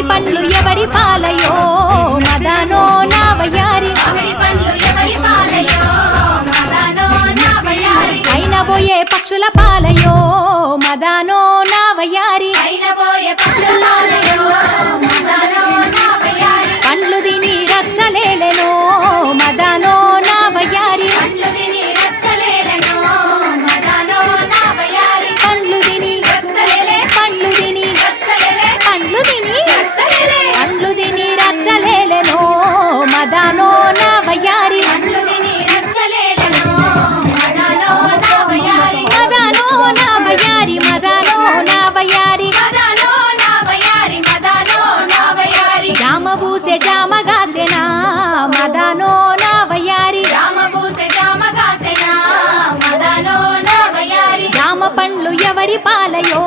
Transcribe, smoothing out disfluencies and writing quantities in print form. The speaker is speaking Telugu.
మామిడి పండ్లు ఎవరి పాలయో మదనో నా వయ్యారి అయినబోయే పక్షుల పాలయో మదనో నా వయ్యారి పండ్లు తిని రచ్చలేలెనో మదనో నా వయ్యారి పండ్లు తిని రచ్చలేలెనో మదనో నా వయ్యారి జామబూసే జామగాసెనా మదనో నా వయ్యారి జామ పండ్లు ఎవరి పాలయో